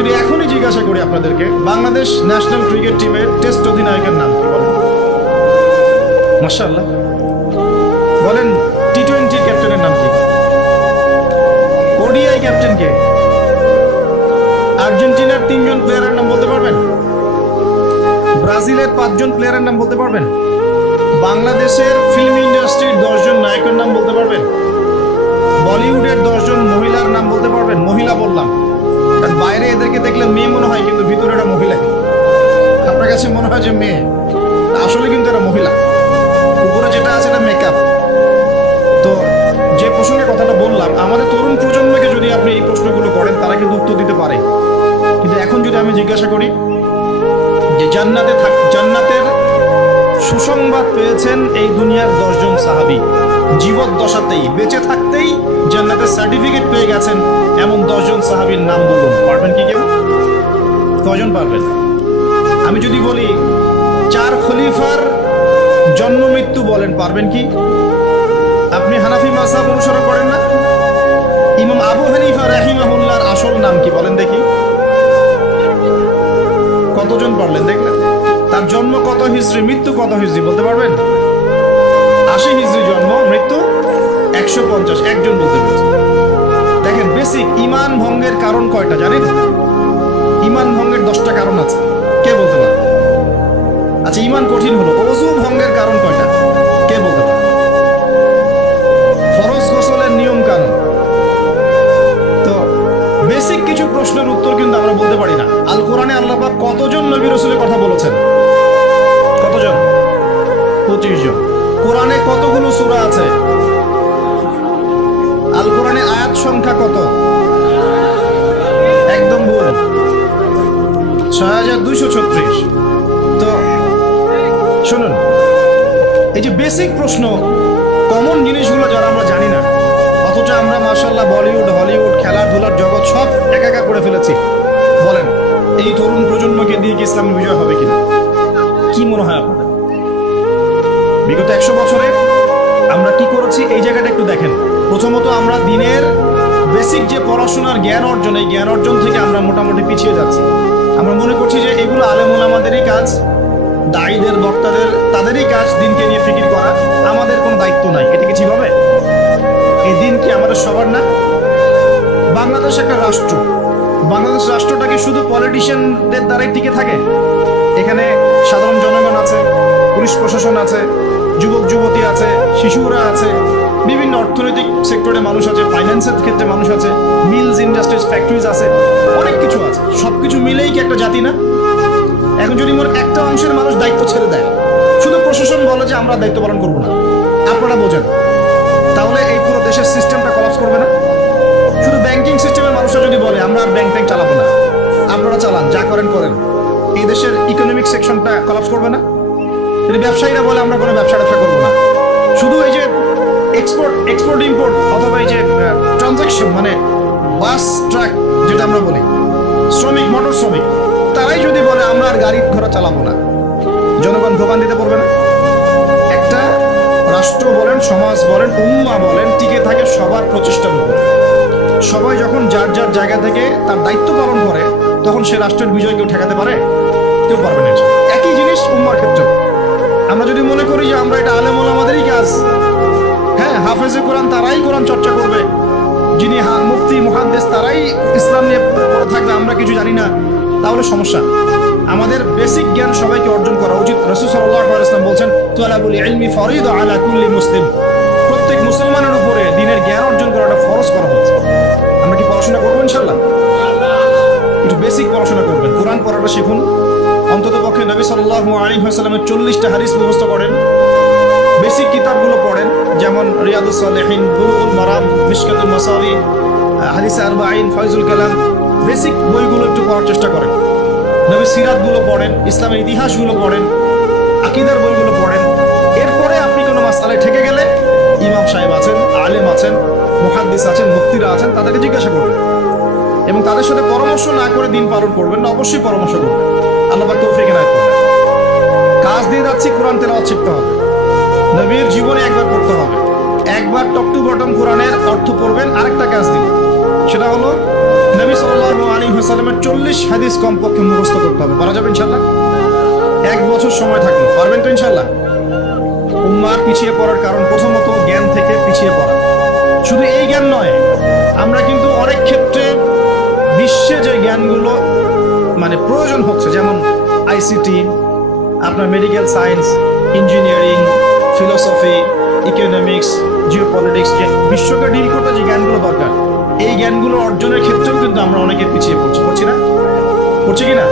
যদি এখনই জিজ্ঞাসা করি আপনাদেরকে, বাংলাদেশ ন্যাশনাল ক্রিকেট টিমের টেস্ট অধিনায়কের নাম কি বলেন? মাশাআল্লাহ, বলেন টি-20 ক্যাপ্টেনের নাম কি? ওডিআই ক্যাপ্টেন কে? আর্জেন্টিনার 3 জন প্লেয়ারের নাম বলতে পারবেন? ব্রাজিলের 5 জন প্লেয়ারের নাম বলতে পারবেন? বাংলাদেশের ফিল্ম ইন্ডাস্ট্রির 10 জন নায়কের নাম বলতে পারবেন? বলিউডের 10 জন মহিলার নাম বলতে পারবেন? মহিলা বললাম কারণ বাইরে এদেরকে দেখলে মেয়ে মনে হয়, কিন্তু ভিতরে এটা মহিলা। আপনার কাছে মনে হয় যে মেয়ে, আসলে কিন্তু এটা মহিলা। উপরে যেটা আছে এটা মেকআপ। তো যে প্রসঙ্গে কথাটা বললাম, আমাদের তরুণ প্রজন্মকে যদি আপনি এই প্রশ্নগুলো করেন, তারা কিন্তু উত্তর দিতে পারে। কিন্তু এখন যদি আমি জিজ্ঞাসা করি যে জান্নাতের সুসংবাদ পেয়েছেন এই দুনিয়ার 10 জন সাহাবী, জীবদ্দশাতেই বেঁচে থাকতেই জান্নাতের সার্টিফিকেট পেয়ে গেছেন এমন 10 জন সাহাবীর নাম বলুন, পারবেন কি কেউ? কজন পারবেন? আমি যদি বলি 4 খলিফার জন্ম মৃত্যু বলেন, পারবেন কি? আপনি হানাফি মাযহাব অনুসরণ করেন না? ইমাম আবু হানিফা রাহিমাহুল্লাহর আসল নাম কি বলেন দেখি? কতজন পারলেন দেখলেন? তার জন্ম কত হিজরি, মৃত্যু কত হিজরি বলতে পারবেন? 80 হিজরি জন্ম, মৃত্যু 150, একজন বলতে পেরেছে। দেখেন, বেসিক ঈমান ভঙ্গের কারণ কয়টা জানেন? ঈমান ভঙ্গের 10টা কারণ আছে, কে বলতে পারে? আচ্ছা, ঈমান কঠিন হলো, ওযু ভঙ্গের কারণ কয়টা, কে বলতে পারে? ফরজ গোসলের নিয়ম কানুন। তো বেসিক কিছু প্রশ্নের উত্তর কিন্তু আমরা বলতে পারি না। আল কোরআনে আল্লাহ পাক কতজন নবী রাসূলের কথা বলেছেন? কতজন? 25 জন। কোরআনে কতগুলো সূরা আছে? আল কোরআনে আয়াত সংখ্যা কত? একদম ভুল, 6236। তো শুনুন, এই যে বেসিক প্রশ্ন, কমন জিনিসগুলো যারা আমরা জানি না, অথচ আমরা মাশাআল্লাহ বলিউড, হলিউড, খেলাধুলার জগৎ সব একা করে ফেলেছি। বলেন, এই তরুণ প্রজন্মকে দিয়ে কি ইসলামের বিজয় হবে কিনা? কি মনে হয় আপনাদের? বিগত 100 বছরে আমরা কি করেছি এই জায়গাটা একটু দেখেন। প্রথমত, আমরা দিনের বেসিক যে পড়াশোনার জ্ঞান অর্জন, এই জ্ঞান অর্জন থেকে আমরা মোটামুটি পিছিয়ে যাচ্ছি। আমরা মনে করছি যে এগুলো আলেম ওলামাদেরই কাজ, দায়ীদের, বক্তাদের, তাদেরই কাজ দিনকে নিয়ে ফিকির করা, আমাদের কোনো দায়িত্ব নাই। এটা কি ঠিক হবে? এই দিন কি আমাদের সবার না? বাংলাদেশ একটা রাষ্ট্র, বাংলাদেশ রাষ্ট্রটা কি শুধু পলিটিশিয়ানদের দ্বারাই টিকে থাকে? এখানে সাধারণ জনগণ আছে, পুলিশ প্রশাসন আছে, যুবক যুবতী আছে, শিশুরা আছে, বিভিন্ন অর্থনৈতিক সেক্টরে মানুষ আছে, ফাইন্যান্সের ক্ষেত্রে মানুষ আছে, মিলস, ইন্ডাস্ট্রিজ, ফ্যাক্টরিজ আছে, অনেক কিছু আছে। সবকিছু মিলেই কি একটা জাতি না? এখন যদি মোর একটা অংশের মানুষ দায়িত্ব ছেড়ে দেয়, শুধু প্রশাসন বলে যে আমরা দায়িত্ব পালন করবো না, আপনারা বোঝেন, তাহলে এই পুরো দেশের সিস্টেমটা কলাপস করবে না? শুধু ব্যাংকিং সিস্টেমের মানুষরা যদি বলে আমরা আর ব্যাংক চালাবো না, আপনারা চালান, যা করেন করেন, এই দেশের ইকোনমিক সেকশনটা কলাপস করবে না? যদি ব্যবসায়ীরা বলে আমরা কোনো ব্যবসা করবো না, শুধু এই যে এক্সপোর্ট ইম্পোর্ট অথবা এই যে ট্রানজাকশন, মানে বাস ট্রাক যেটা আমরা বলি, শ্রমিক, মোটর শ্রমিক, তারাই যদি বলে আমরা আর গাড়ি ঘোড়া চালাবো না, জনগণ ভোগান দিতে পারবে না? একটা রাষ্ট্র বলেন, সমাজ বলেন, উম্মাহ বলেন, টিকে থাকে সবার প্রচেষ্টার উপর। সবাই যখন যার যার জায়গা থেকে তার দায়িত্ব পালন করে, তখন সে রাষ্ট্রের বিজয় কেউ ঠেকাতে পারে? কেউ পারবে না। একই জিনিস উম্মার ক্ষেত্রে। আমরা যদি মনে করি যে আমরা এটা আলেম ওলামাদেরই কাজ, হ্যাঁ, হাফেজে কোরআন তারাই কোরআন চর্চা করবে, যিনি মুফতি মুহাদ্দিস তারাই ইসলাম নিয়ে থাকবে, আমরা কিছু জানি না, তাহলে সমস্যা। আমাদের বেসিক জ্ঞান সবাইকে অর্জন করা উচিত। রাসূল সাল্লাল্লাহু আলাইহি ওয়াসাল্লাম বলেছেন, তালাবুল ইলমি ফরিদা আলা কুল্লি মুসলিম। প্রত্যেক মুসলমানের উপরে দ্বীনের জ্ঞান অর্জন করাটা ফরজ করা হয়েছে। আমরা কি পড়াশোনা করবো ইনশাআল্লাহ? একটু বেসিক পড়াশোনা করবেন, কোরআন পড়াটা শিখুন, অন্তত পক্ষে নবী সাল্লাল্লাহু আলাইহি ওয়াসাল্লামের 40টা হাদিস মুখস্থ করেন, বেসিক কিতাবগুলো পড়েন, যেমন রিয়াদুস সালিহিন, বুলুগুল মারাম, মিশকাতুল মাসাবি, হাদিস আরবাঈন, ফয়জুল কালাম, বেসিক বইগুলো একটু পড়ার চেষ্টা করেন। নবী সিরাতগুলো পড়েন, ইসলামের ইতিহাসগুলো পড়েন, আকীদার বইগুলো পড়েন। এরপরে আপনি কোনো মাসআলায় ঠেকে গেলে ইমাম সাহেব আছেন, আলেম আছেন, মুহাদ্দিস আছেন, মুফতিরা আছেন, তাদেরকে জিজ্ঞাসা করবেন এবং তাদের সাথে পরামর্শ না করে দিন পালন করবেন না, অবশ্যই পরামর্শ করবেন। আল্লাহ পাক তৌফিক এনায়েত করুন। কাজ দিয়ে যাচ্ছি, কোরআন তেলাওয়াত শিখতে হবে, নবীর জীবনে একবার পড়তে হবে, একবার টপ টু বটম কোরআনের অর্থ পড়বেন। আরেকটা কাজ দিন, সেটা হলো নবী সাল্লাল্লাহু আলাইহি ওয়াসাল্লামের 40 হাদিস কমপক্ষে মুখস্থ করতে হবে। পারা যাবে ইনশাআল্লাহ? 1 বছর সময় থাকবে, পারবেন তো ইনশাআল্লাহ? উম্মাহ পিছিয়ে পড়ার কারণ প্রথমত জ্ঞান থেকে পিছিয়ে পড়া। শুধু এই জ্ঞান নয়, আমরা কিন্তু অনেক ক্ষেত্রে বিশ্বে যে জ্ঞানগুলো মানে প্রয়োজন হচ্ছে, যেমন আইসিটি, আপনার medical science, engineering, philosophy, economics, geopolitics, যে বিশ্বকে ডিল করতে যে জ্ঞানগুলো দরকার, এই জ্ঞানগুলো অর্জনের ক্ষেত্রেও কিন্তু আমরা অনেকে পিছিয়ে পড়ছি না? পড়ছি কিনা?